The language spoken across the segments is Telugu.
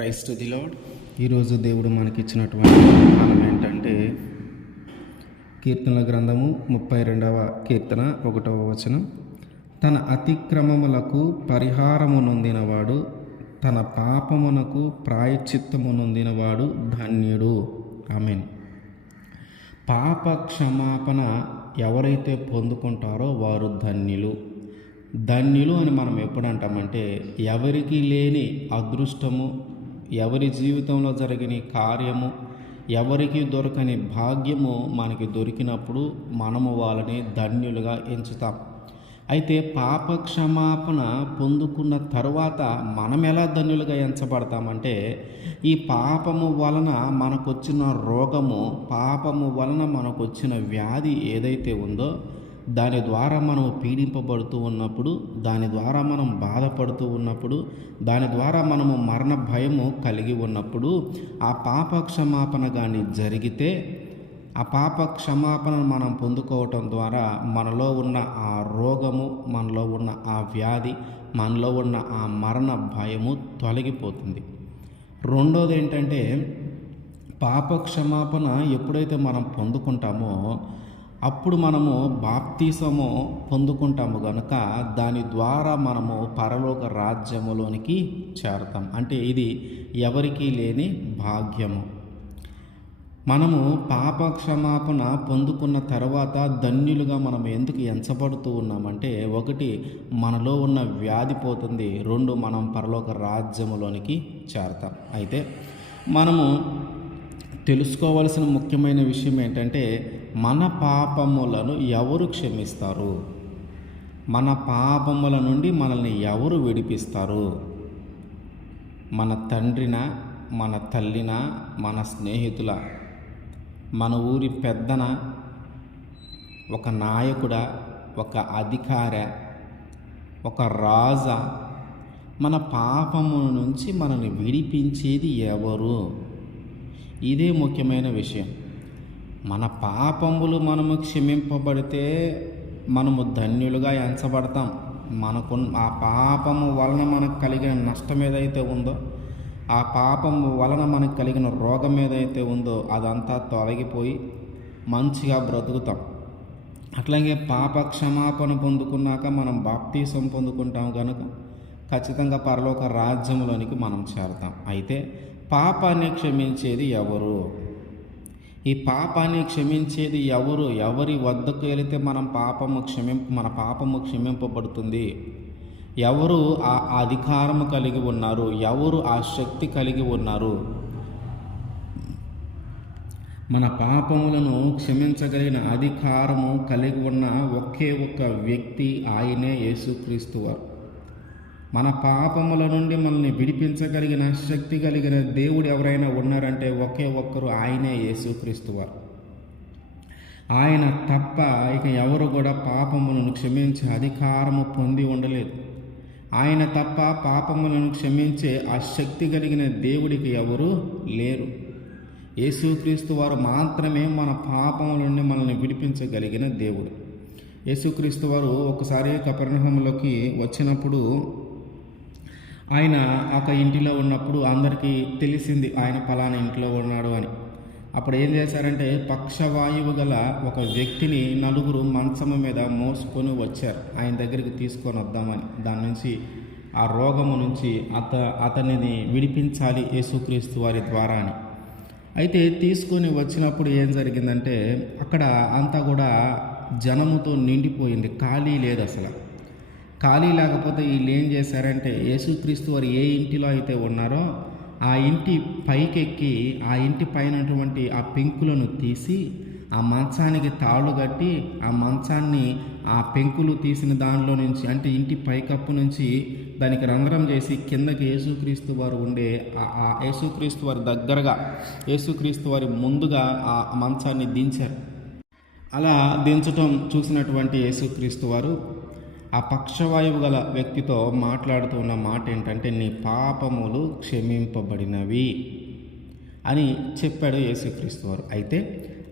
Christ the lord. ఈరోజు దేవుడు మనకిచ్చినటువంటి కాలం ఏంటంటే కీర్తనల గ్రంథము 32వ కీర్తన 1వ వచనం. తన అతిక్రమములకు పరిహారము నొందినవాడు, తన పాపమునకు ప్రాయశ్చిత్తము నొందినవాడు ధన్యుడు. ఆమేన్. పాప క్షమాపణ ఎవరైతే పొందుకుంటారో వారు ధన్యులు. ధన్యులు అని మనం ఎప్పుడు అంటామంటే, ఎవరికి లేని అదృష్టము, ఎవరి జీవితంలో జరిగిన కార్యము, ఎవరికి దొరకని భాగ్యము మనకి దొరికినప్పుడు మనము వాళ్ళని ధన్యులుగా ఎంచుతాం. అయితే పాప క్షమాపణ పొందుకున్న తరువాత మనం ఎలా ధన్యులుగా ఎంచబడతామంటే, ఈ పాపము వలన మనకొచ్చిన రోగము, పాపము వలన మనకొచ్చిన వ్యాధి ఏదైతే ఉందో దాని ద్వారా మనం పీడింపబడుతూ ఉన్నప్పుడు, దాని ద్వారా మనం బాధపడుతూ ఉన్నప్పుడు, దాని ద్వారా మనము మరణ భయము కలిగి ఉన్నప్పుడు, ఆ పాప క్షమాపణ కానీ జరిగితే, ఆ పాప క్షమాపణను మనం పొందుకోవటం ద్వారా మనలో ఉన్న ఆ రోగము, మనలో ఉన్న ఆ వ్యాధి, మనలో ఉన్న ఆ మరణ భయము తొలగిపోతుంది. రెండోది ఏంటంటే, పాప క్షమాపణ ఎప్పుడైతే మనం పొందుకుంటామో అప్పుడు మనము బాప్తీసము పొందుకుంటాము కనుక దాని ద్వారా మనము పరలోక రాజ్యములోనికి చేరతాం. అంటే ఇది ఎవరికీ లేని భాగ్యము. మనము పాప క్షమాపణ పొందుకున్న తర్వాత ధన్యులుగా మనం ఎందుకు ఎంచబడుతూ ఉన్నామంటే, ఒకటి మనలో ఉన్న వ్యాధి పోతుంది, రెండు మనం పరలోక రాజ్యములోనికి చేరతాం. అయితే మనము తెలుసుకోవాల్సిన ముఖ్యమైన విషయం ఏంటంటే, మన పాపములను ఎవరు క్షమిస్తారు? మన పాపముల నుండి మనల్ని ఎవరు విడిపిస్తారు? మన తండ్రినా, మన తల్లినా, మన స్నేహితుల, మన ఊరి పెద్దన, ఒక నాయకుడా, ఒక అధికార, ఒక రాజా? మన పాపముల నుంచి మనల్ని విడిపించేది ఎవరు? ఇదే ముఖ్యమైన విషయం. మన పాపములు మనము క్షమింపబడితే మనము ధన్యులుగా ఎంచబడతాం. మనకు ఆ పాపము వలన మనకు కలిగిన నష్టం ఏదైతే ఉందో, ఆ పాపము వలన మనకు కలిగిన రోగం ఏదైతే ఉందో అదంతా తొలగిపోయి మంచిగా బ్రతుకుతాం. అట్లాగే పాప క్షమాపణ పొందుకున్నాక మనం బాప్తీసం పొందుకుంటాం కనుక ఖచ్చితంగా పరలోక రాజ్యంలోనికి మనం చేరతాం. అయితే పాపాన్ని క్షమించేది ఎవరు? ఈ పాపాన్ని క్షమించేది ఎవరు? ఎవరి వద్దకు వెళితే మన పాపము క్షమింపబడుతుంది? ఎవరు ఆ అధికారము కలిగి ఉన్నారు? ఎవరు ఆ శక్తి కలిగి ఉన్నారు? మన పాపములను క్షమించగలిగిన అధికారము కలిగి ఉన్న ఒకే ఒక్క వ్యక్తి, ఆయనే యేసుక్రీస్తు వారు. మన పాపముల నుండి మనల్ని విడిపించగలిగిన శక్తి కలిగిన దేవుడు ఎవరైనా ఉన్నారంటే ఒకే ఒక్కరు, ఆయనే యేసుక్రీస్తు వారు. ఆయన తప్ప ఇక ఎవరు కూడా పాపములను క్షమించే అధికారము పొంది ఉండలేదు. ఆయన తప్ప పాపములను క్షమించే ఆ శక్తి కలిగిన దేవుడికి ఎవరు లేరు. యేసుక్రీస్తు వారు మాత్రమే మన పాపముల నుండి మనల్ని విడిపించగలిగిన దేవుడు. యేసుక్రీస్తు వారు ఒకసారి కపెర్నహూములోకి వచ్చినప్పుడు, ఆయన ఒక ఇంటిలో ఉన్నప్పుడు అందరికీ తెలిసింది ఆయన పలానా ఇంట్లో ఉన్నాడు అని. అప్పుడు ఏం చేశారంటే, పక్షవాయువు గల ఒక వ్యక్తిని నలుగురు మంచము మీద మోసుకొని వచ్చారు, ఆయన దగ్గరికి తీసుకొని వద్దామని. దాని నుంచి, ఆ రోగము నుంచి అతనిని విడిపించాలి యేసుక్రీస్తు వారి ద్వారా అని. అయితే తీసుకొని వచ్చినప్పుడు ఏం జరిగిందంటే, అక్కడ అంతా కూడా జనముతో నిండిపోయింది, ఖాళీ లేదు అసలు. ఖాళీ లేకపోతే వీళ్ళు ఏం చేశారంటే, యేసుక్రీస్తు వారు ఏ ఇంటిలో అయితే ఉన్నారో ఆ ఇంటి పైకెక్కి ఆ ఇంటి పైనటువంటి ఆ పెంకులను తీసి ఆ మంచానికి తాళ్ళు కట్టి, ఆ మంచాన్ని ఆ పెంకులు తీసిన దానిలో నుంచి, అంటే ఇంటి పైకప్పు నుంచి దానికి రంధ్రం చేసి కిందకి యేసుక్రీస్తు వారు ఉండే ఆ యేసుక్రీస్తు వారి దగ్గరగా, యేసుక్రీస్తు వారి ముందుగా ఆ మంచాన్ని దించారు. అలా దించటం చూసినటువంటి యేసుక్రీస్తు వారు ఆ పక్షవాయువు గల వ్యక్తితో మాట్లాడుతున్న మాట ఏంటంటే, నీ పాపములు క్షమింపబడినవి అని చెప్పాడు యేసుక్రీస్తు వారు. అయితే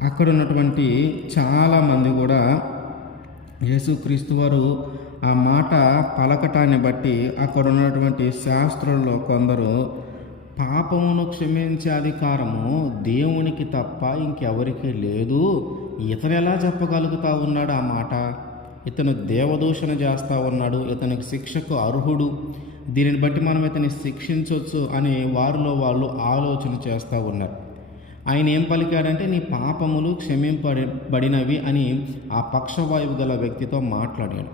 అక్కడ ఉన్నటువంటి చాలామంది కూడా యేసుక్రీస్తు వారు ఆ మాట పలకటాన్ని బట్టి అక్కడ ఉన్నటువంటి శాస్త్రుల్లో కొందరు పాపమును క్షమించే అధికారము దేవునికి తప్ప ఇంకెవరికి లేదు. ఇతను ఎలా చెప్పగలుగుతా ఉన్నాడు ఆ మాట? ఇతను దేవదూషణ చేస్తూ ఉన్నాడు, ఇతనికి శిక్షకు అర్హుడు, దీనిని బట్టి మనం ఇతన్ని శిక్షించవచ్చు అని వారిలో వాళ్ళు ఆలోచన చేస్తూ ఉన్నారు. ఆయన ఏం పలికాడంటే, నీ పాపములు క్షమింపబడినవి అని ఆ పక్షవాయువు గల వ్యక్తితో మాట్లాడాడు.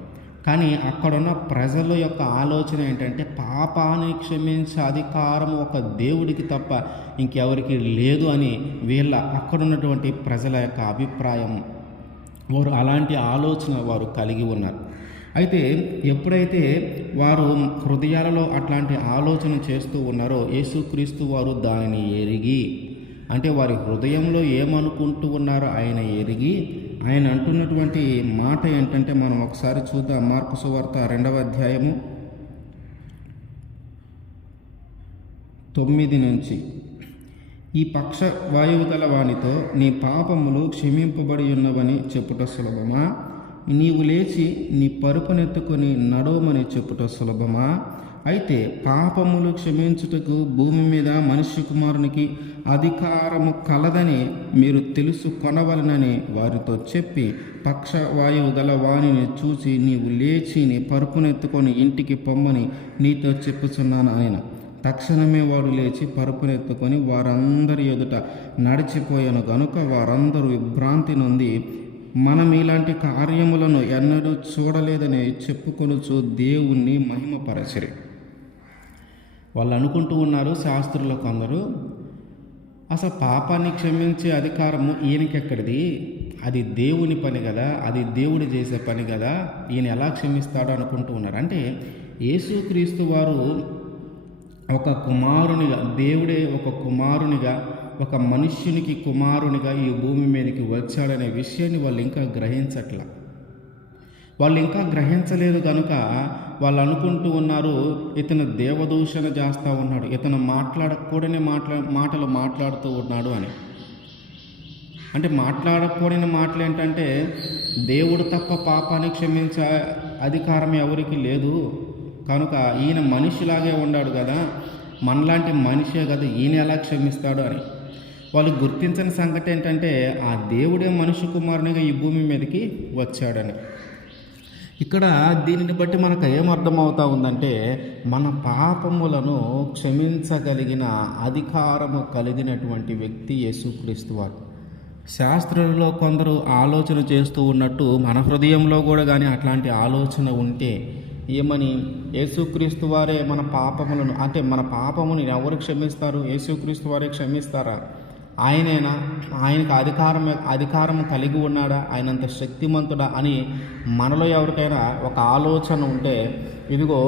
కానీ అక్కడున్న ప్రజల యొక్క ఆలోచన ఏంటంటే, పాపాన్ని క్షమించే అధికారం ఒక దేవుడికి తప్ప ఇంకెవరికి లేదు అని అక్కడున్నటువంటి ప్రజల యొక్క అభిప్రాయం. వారు అలాంటి ఆలోచన వారు కలిగి ఉన్నారు. అయితే ఎప్పుడైతే వారు హృదయాలలో అట్లాంటి ఆలోచన చేస్తూ ఉన్నారో, యేసుక్రీస్తు వారు దానిని ఎరిగి, అంటే వారి హృదయంలో ఏమనుకుంటూ ఉన్నారో ఆయన ఎరిగి, ఆయన అంటున్నటువంటి మాట ఏంటంటే మనం ఒకసారి చూద్దాం. మార్కు సువార్త 2వ అధ్యాయము 9 నుంచి. ఈ పక్ష వాయువు గల వానితో, నీ పాపములు క్షమింపబడి ఉన్నవని చెప్పుట సులభమా? నీవు లేచి నీ పరుపునెత్తుకొని నడవమని చెప్పుట సులభమా? అయితే పాపములు క్షమించుటకు భూమి మీద మనుష్య కుమారునికి అధికారము కలదని మీరు తెలుసుకొనవలనని వారితో చెప్పి, పక్షవాయువు గల వాణిని చూసి, నీవు లేచి నీ పరుపునెత్తుకొని ఇంటికి పొమ్మని నీతో చెప్పుచున్నాను ఆయన. తక్షణమే వాడు లేచి పరుపునెత్తుకొని వారందరి ఎదుట నడిచిపోయాను గనుక వారందరూ విభ్రాంతి నొంది, మనం ఇలాంటి కార్యములను ఎన్నడూ చూడలేదని చెప్పుకొనుచు దేవుణ్ణి మహిమపరచిరి. వాళ్ళు అనుకుంటూ ఉన్నారు, శాస్త్రులు కొందరు, అసలు పాపాన్ని క్షమించే అధికారము ఈయనకెక్కడిది? అది దేవుని పని కదా, అది దేవుడు చేసే పని కదా, ఈయన ఎలా క్షమిస్తాడో అనుకుంటూ ఉన్నారు. అంటే యేసుక్రీస్తు వారు ఒక కుమారునిగా, దేవుడే ఒక కుమారునిగా, ఒక మనుష్యునికి కుమారునిగా ఈ భూమి మీదకి వచ్చాడనే విషయాన్ని వాళ్ళు ఇంకా గ్రహించలేదు కనుక వాళ్ళు అనుకుంటూ ఉన్నారు, ఇతను దేవదూషణ చేస్తూ ఉన్నాడు, ఇతను మాట్లాడకూడని మాటలు మాట్లాడుతూ ఉన్నాడు అని. అంటే మాట్లాడకూడని మాటలు ఏంటంటే, దేవుడు తప్ప పాపాన్ని క్షమించే అధికారం ఎవరికి లేదు కనుక ఈయన మనిషిలాగే ఉన్నాడు కదా, మనలాంటి మనిషే కదా, ఈయన ఎలా క్షమిస్తాడు అని. వాళ్ళు గుర్తించని సంగతి ఏంటంటే, ఆ దేవుడే మనుష్య కుమారునిగా ఈ భూమి మీదకి వచ్చాడని. ఇక్కడ దీనిని బట్టి మనకు ఏమర్థమవుతా ఉందంటే, మన పాపములను క్షమించగలిగిన అధికారము కలిగినటువంటి వ్యక్తి యేసుక్రీస్తు వారు. శాస్త్రులలో కొందరు ఆలోచన చేస్తూ ఉన్నట్టు మన హృదయంలో కూడా కానీ అట్లాంటి ఆలోచన ఉంటే ఏమని, యేసుక్రీస్తు వారే మన పాపములను, అంటే మన పాపమును ఎవరు క్షమిస్తారు? యేసుక్రీస్తు వారే క్షమిస్తారా? ఆయనేనా? ఆయనకు అధికారం కలిగి ఉన్నాడా? ఆయనంత శక్తిమంతుడా అని మనలో ఎవరికైనా ఒక ఆలోచన ఉంటే, ఇదిగో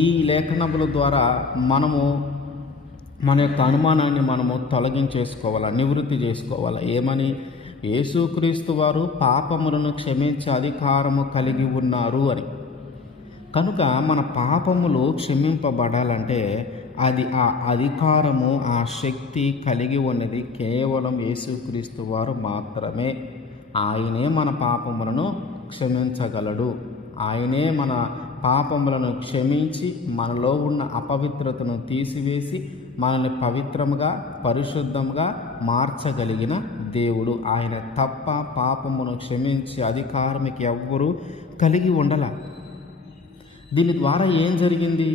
ఈ లేఖనముల ద్వారా మనము మన యొక్క అనుమానాన్ని మనము తొలగించేసుకోవాలా, నివృత్తి చేసుకోవాలా. ఏమని? యేసుక్రీస్తు వారు పాపములను క్షమించే అధికారము కలిగి ఉన్నారు అని. కనుక మన పాపములు క్షమింపబడాలంటే అది ఆ అధికారము, ఆ శక్తి కలిగి ఉన్నది కేవలం యేసుక్రీస్తు వారు మాత్రమే. ఆయనే మన పాపములను క్షమించగలడు. ఆయనే మన పాపములను క్షమించి మనలో ఉన్న అపవిత్రతను తీసివేసి మనల్ని పవిత్రముగా, పరిశుద్ధంగా మార్చగలిగిన దేవుడు. ఆయన తప్ప పాపమును క్షమించే అధికారానికి ఎవ్వరూ కలిగి ఉండల. దీని ద్వారా ఏం జరిగింది?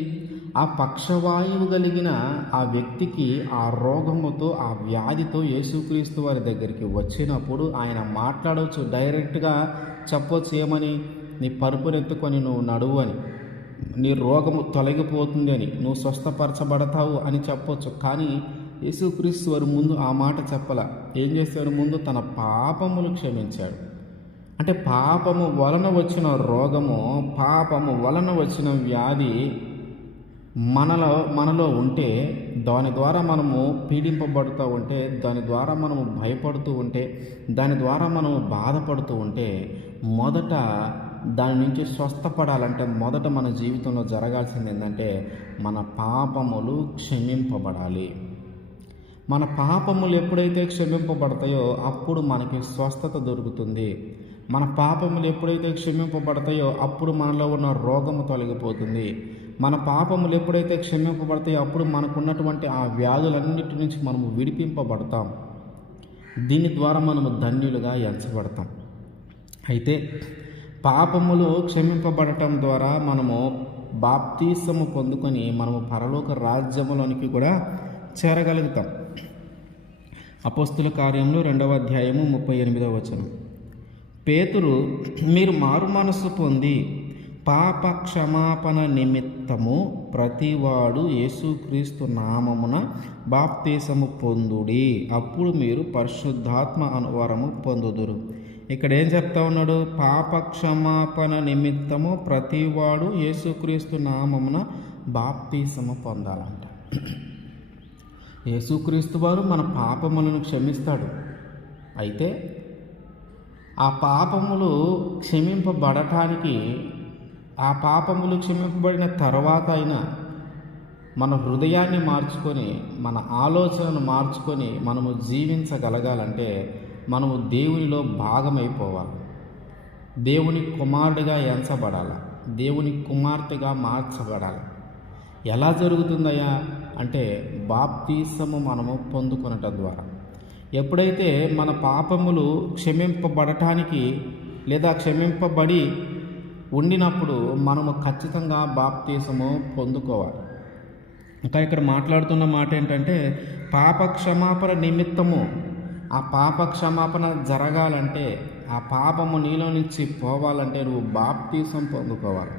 ఆ పక్షవాయువు కలిగిన ఆ వ్యక్తికి ఆ రోగముతో, ఆ వ్యాధితో యేసుక్రీస్తు వారి దగ్గరికి వచ్చినప్పుడు ఆయన మాట్లాడవచ్చు, డైరెక్ట్గా చెప్పవచ్చు. ఏమని? నీ పరుపునెత్తుకొని నువ్వు నడువు అని, నీ రోగము తొలగిపోతుంది అని, నువ్వు స్వస్థపరచబడతావు అని చెప్పొచ్చు. కానీ యేసుక్రీస్తు వారు ముందు ఆ మాట చెప్పల. ఏం చేశాడు? ముందు తన పాపములు క్షమించాడు. అంటే పాపము వలన వచ్చిన రోగము, పాపము వలన వచ్చిన వ్యాధి మనలో ఉంటే, దాని ద్వారా మనము పీడింపబడుతూ ఉంటే, దాని ద్వారా మనము భయపడుతూ ఉంటే, దాని ద్వారా మనము బాధపడుతూ ఉంటే, మొదట దాని నుంచి స్వస్థపడాలంటే మొదట మన జీవితంలో జరగాల్సింది ఏంటంటే, మన పాపములు క్షమింపబడాలి. మన పాపములు ఎప్పుడైతే క్షమింపబడతాయో అప్పుడు మనకి స్వస్థత దొరుకుతుంది. మన పాపములు ఎప్పుడైతే క్షమింపబడతాయో అప్పుడు మనలో ఉన్న రోగము తొలగిపోతుంది. మన పాపములు ఎప్పుడైతే క్షమింపబడతాయో అప్పుడు మనకున్నటువంటి ఆ వ్యాధులన్నిటి నుంచి మనము విడిపింపబడతాం. దీని ద్వారా మనము ధన్యులుగా ఎంచబడతాం. అయితే పాపములు క్షమింపబడటం ద్వారా మనము బాప్తీసము పొందుకొని మనము పరలోక రాజ్యములోనికి కూడా చేరగలుగుతాం. అపోస్తుల కార్యములు 2వ అధ్యాయము 38వ వచనం. పేతురు, మీరు మారు మనస్సు పొంది పాప క్షమాపణ నిమిత్తము ప్రతివాడు యేసుక్రీస్తు నామమున బాప్తీసము పొందుడి, అప్పుడు మీరు పరిశుద్ధాత్మ అనువరము పొందుదురు. ఇక్కడ ఏం చెప్తా ఉన్నాడు? పాప క్షమాపణ నిమిత్తము ప్రతివాడు యేసుక్రీస్తు నామమున బాప్తీసము పొందాలంట. యేసుక్రీస్తు వారు మన పాపములను క్షమిస్తాడు. అయితే ఆ పాపములు క్షమింపబడటానికి, ఆ పాపములు క్షమింపబడిన తర్వాత అయినా మన హృదయాన్ని మార్చుకొని, మన ఆలోచనను మార్చుకొని మనము జీవించగలగాలంటే మనము దేవునిలో భాగమైపోవాలి. దేవుని కుమారుడిగా ఎంచబడాలి, దేవుని కుమార్తెగా మార్చబడాలి. ఎలా జరుగుతుందయ్యా అంటే బాప్తీసము మనము పొందుకొనటం ద్వారా. ఎప్పుడైతే మన పాపములు క్షమింపబడటానికి లేదా క్షమింపబడి ఉండినప్పుడు మనము ఖచ్చితంగా బాప్తీసము పొందుకోవాలి. ఇంకా ఇక్కడ మాట్లాడుతున్న మాట ఏంటంటే పాప క్షమాపణ నిమిత్తము. ఆ పాప క్షమాపణ జరగాలంటే, ఆ పాపము నీలో నుంచి పోవాలంటే నువ్వు బాప్తీసం పొందుకోవాలి.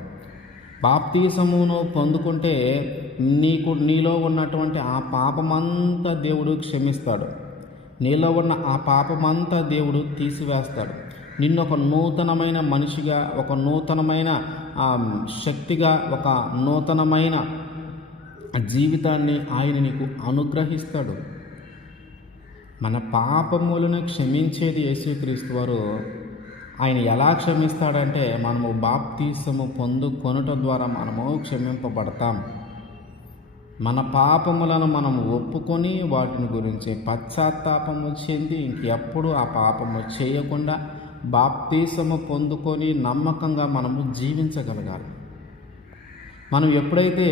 బాప్తీసమును పొందుకుంటే నీలో ఉన్నటువంటి ఆ పాపమంతా దేవుడు క్షమిస్తాడు. నీలో ఉన్న ఆ పాపమంతా దేవుడు తీసివేస్తాడు. నిన్ను ఒక నూతనమైన మనిషిగా, ఒక నూతనమైన శక్తిగా, ఒక నూతనమైన జీవితాన్ని ఆయన నీకు అనుగ్రహిస్తాడు. మన పాపములను క్షమించేది యేసుక్రీస్తు వారు. ఆయన ఎలా క్షమిస్తాడంటే మనము బాప్తీసము పొందుకొనుట ద్వారా మనము క్షమింపబడతాం. మన పాపములను మనము ఒప్పుకొని వాటిని గురించి పశ్చాత్తాపము చెంది ఇంకెప్పుడు ఆ పాపము చేయకుండా బాప్తీసము పొందుకొని నమ్మకంగా మనము జీవించగలగాలి. మనం ఎప్పుడైతే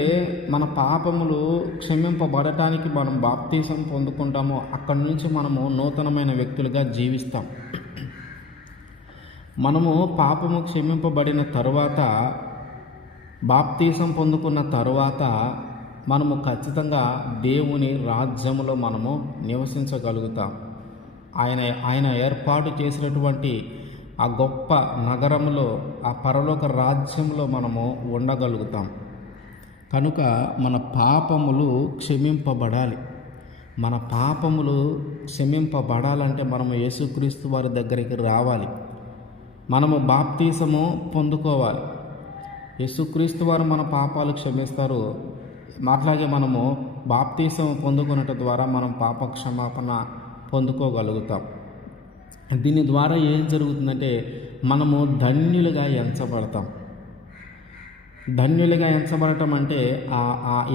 మన పాపములు క్షమింపబడటానికి మనం బాప్తీసం పొందుకుంటామో అక్కడి నుంచి మనము నూతనమైన వ్యక్తులుగా జీవిస్తాం. మనము పాపము క్షమింపబడిన తరువాత, బాప్తీసం పొందుకున్న తరువాత మనము ఖచ్చితంగా దేవుని రాజ్యములో మనము నివసించగలుగుతాం. ఆయన ఏర్పాటు చేసినటువంటి ఆ గొప్ప నగరంలో, ఆ పరలోక రాజ్యంలో మనము ఉండగలుగుతాం. కనుక మన పాపములు క్షమింపబడాలి. మన పాపములు క్షమింపబడాలంటే మనము యేసుక్రీస్తు వారి దగ్గరికి రావాలి. మనము బాప్తీసము పొందుకోవాలి. యేసుక్రీస్తు వారు మన పాపాలు క్షమిస్తారు. అట్లాగే మనము బాప్తీసం పొందుకున్నట ద్వారా మనం పాప క్షమాపణ పొందుకోగలుగుతాం. దీని ద్వారా ఏం జరుగుతుందంటే మనము ధన్యులుగా ఎంచబడతాం. ధన్యులుగా ఎంచబడటం అంటే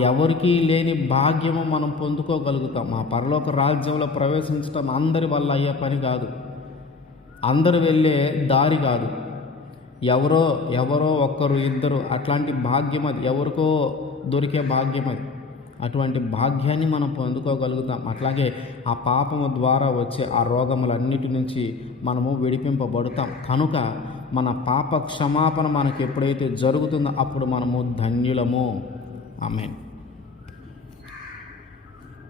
ఎవరికీ లేని భాగ్యము మనం పొందుకోగలుగుతాం. ఆ పరలోక రాజ్యంలో ప్రవేశించడం అందరి వల్ల అయ్యే పని కాదు, అందరూ వెళ్ళే దారి కాదు. ఎవరో ఒక్కరు ఇద్దరు అట్లాంటి భాగ్యం అది, ఎవరికో దొరికే భాగ్యం అది. అటువంటి భాగ్యాన్ని మనం పొందుకోగలుగుతాం. అట్లాగే ఆ పాపము ద్వారా వచ్చే ఆ రోగములన్నిటి నుంచి మనము విడిపింపబడతాం. కనుక మన పాప క్షమాపణ మనకు ఎప్పుడైతే జరుగుతుందో అప్పుడు మనము ధన్యులము. ఆమేన్.